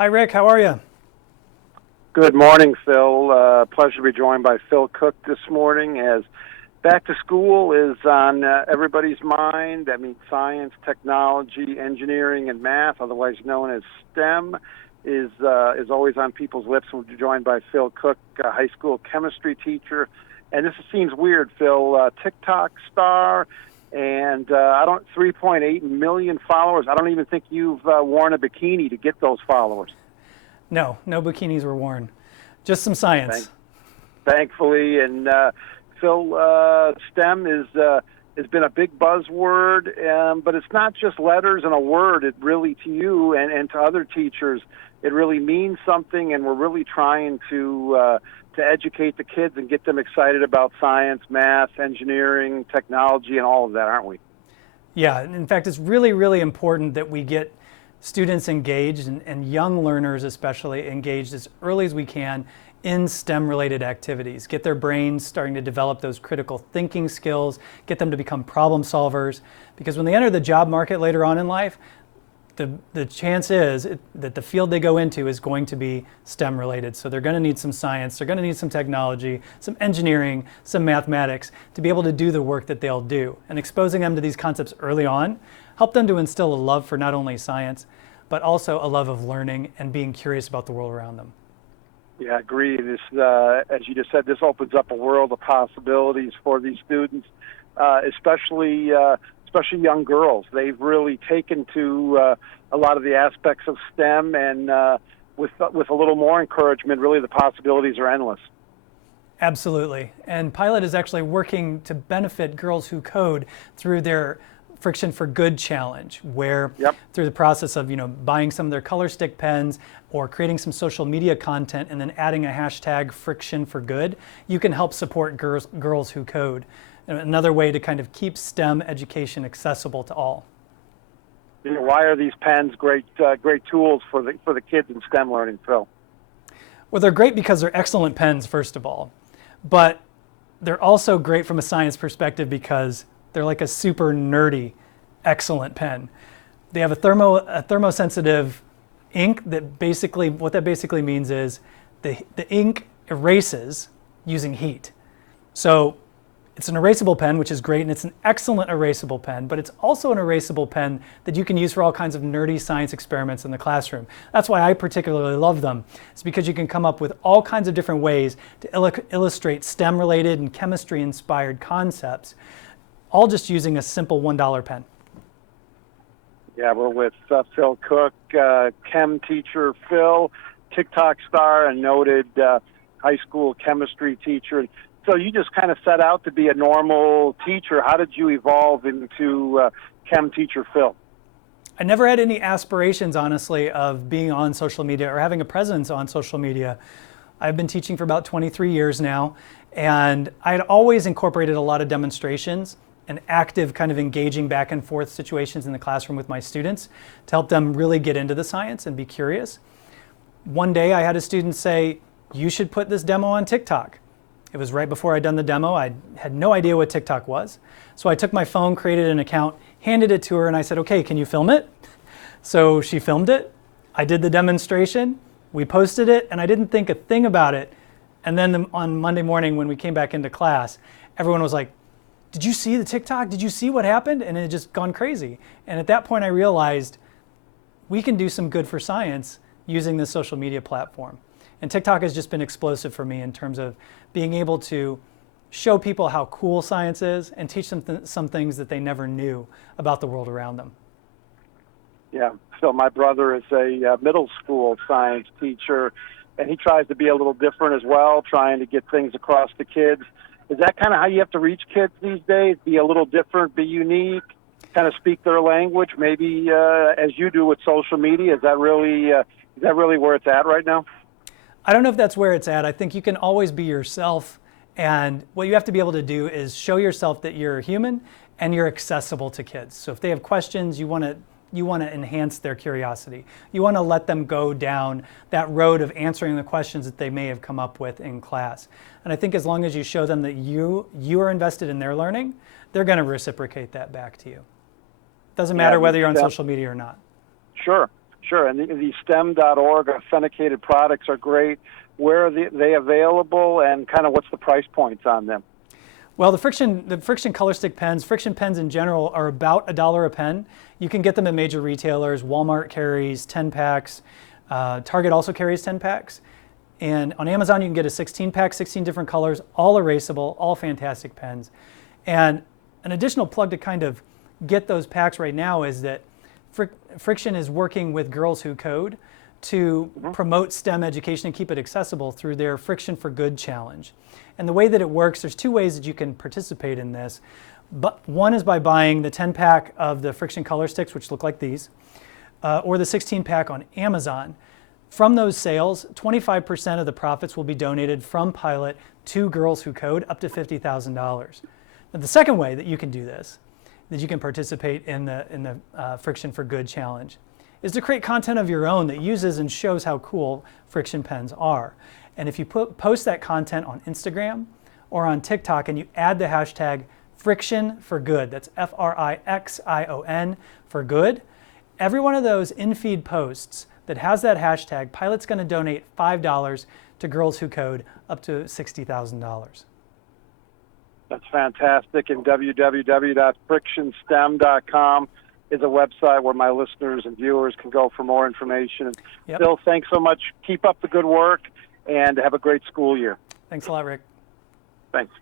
Hi, Rick. How are you? Good morning, Phil. Pleasure to be joined by Phil Cook this morning as back to school is on everybody's mind. That means science, technology, engineering, and math, otherwise known as STEM, is always on people's lips. We're joined by Phil Cook, a high school chemistry teacher. And this seems weird, Phil. TikTok star, and 3.8 million followers. I don't even think you've worn a bikini to get those followers. No, no bikinis were worn. Just some science. Thankfully, and Phil, STEM has been a big buzzword, but it's not just letters and a word. It really, to you and to other teachers, it really means something, and we're really trying to educate the kids and get them excited about science, math, engineering, technology, and all of that, aren't we? Yeah, in fact, it's really, really important that we get students engaged and young learners especially engaged as early as we can in STEM-related activities. Get their brains starting to develop those critical thinking skills, get them to become problem solvers, because when they enter the job market later on in life, the chance is that the field they go into is going to be STEM related. So they're going to need some science, they're going to need some technology, some engineering, some mathematics to be able to do the work that they'll do. And exposing them to these concepts early on help them to instill a love for not only science, but also a love of learning and being curious about the world around them. Yeah, I agree. This, as you just said, this opens up a world of possibilities for these students, especially young girls. They've really taken to a lot of the aspects of STEM, and with a little more encouragement, really the possibilities are endless. Absolutely. And Pilot is actually working to benefit Girls Who Code through their Friction for Good challenge, where through the process of buying some of their color stick pens or creating some social media content and then adding a hashtag Friction for Good, you can help support Girls Who Code. Another way to kind of keep STEM education accessible to all. Why are these pens great tools for the kids in STEM learning, Phil? Well, they're great because they're excellent pens, first of all, but they're also great from a science perspective because they're like a super nerdy, excellent pen. They have a thermosensitive ink that basically, what that basically means is the ink erases using heat. So it's an erasable pen, which is great, and it's an excellent erasable pen, but it's also an erasable pen that you can use for all kinds of nerdy science experiments in the classroom. That's why I particularly love them. It's because you can come up with all kinds of different ways to illustrate STEM-related and chemistry-inspired concepts, all just using a simple $1 pen. Yeah, we're with Phil Cook, chem teacher Phil, TikTok star, and noted high school chemistry teacher. So you just kind of set out to be a normal teacher. How did you evolve into chem teacher Phil? I never had any aspirations, honestly, of being on social media or having a presence on social media. I've been teaching for about 23 years now, and I had always incorporated a lot of demonstrations and active kind of engaging back and forth situations in the classroom with my students to help them really get into the science and be curious. One day I had a student say, "You should put this demo on TikTok." It was right before I'd done the demo. I had no idea what TikTok was. So I took my phone, created an account, handed it to her, and I said, "Okay, can you film it?" So she filmed it. I did the demonstration. We posted it, and I didn't think a thing about it. And then on Monday morning when we came back into class, everyone was like, "Did you see the TikTok? Did you see what happened?" And it had just gone crazy. And at that point I realized we can do some good for science using this social media platform. And TikTok has just been explosive for me in terms of being able to show people how cool science is and teach them some things that they never knew about the world around them. Yeah, so my brother is a middle school science teacher, and he tries to be a little different as well, trying to get things across to kids. Is that kind of how you have to reach kids these days? Be a little different, be unique, kind of speak their language, maybe as you do with social media? Is that really where it's at right now? I don't know if that's where it's at. I think you can always be yourself, and what you have to be able to do is show yourself that you're human and you're accessible to kids. So if they have questions, you want to enhance their curiosity. You want to let them go down that road of answering the questions that they may have come up with in class. And I think as long as you show them that you are invested in their learning, they're going to reciprocate that back to you. Doesn't matter whether you're on social media or not. Sure. Sure, and the STEM.org authenticated products are great. Where are they available, and kind of what's the price points on them? Well, the friction color stick pens, friction pens in general, are about $1 a pen. You can get them at major retailers. Walmart carries 10 packs. Target also carries 10 packs. And on Amazon, you can get a 16 pack, 16 different colors, all erasable, all fantastic pens. And an additional plug to kind of get those packs right now is that Friction is working with Girls Who Code to promote STEM education and keep it accessible through their Friction for Good challenge. And the way that it works, there's two ways that you can participate in this. But one is by buying the 10 pack of the Friction color sticks, which look like these, or the 16 pack on Amazon. From those sales, 25% of the profits will be donated from Pilot to Girls Who Code, up to $50,000. Now, the second way that you can do this, that you can participate in the Friction for Good challenge, is to create content of your own that uses and shows how cool Friction pens are. And if you post that content on Instagram or on TikTok and you add the hashtag Friction for Good, that's Frixion for good, every one of those in-feed posts that has that hashtag, Pilot's going to donate $5 to Girls Who Code, up to $60,000. That's fantastic. And www.frictionstem.com is a website where my listeners and viewers can go for more information. Yep. Phil, thanks so much. Keep up the good work and have a great school year. Thanks a lot, Rick. Thanks.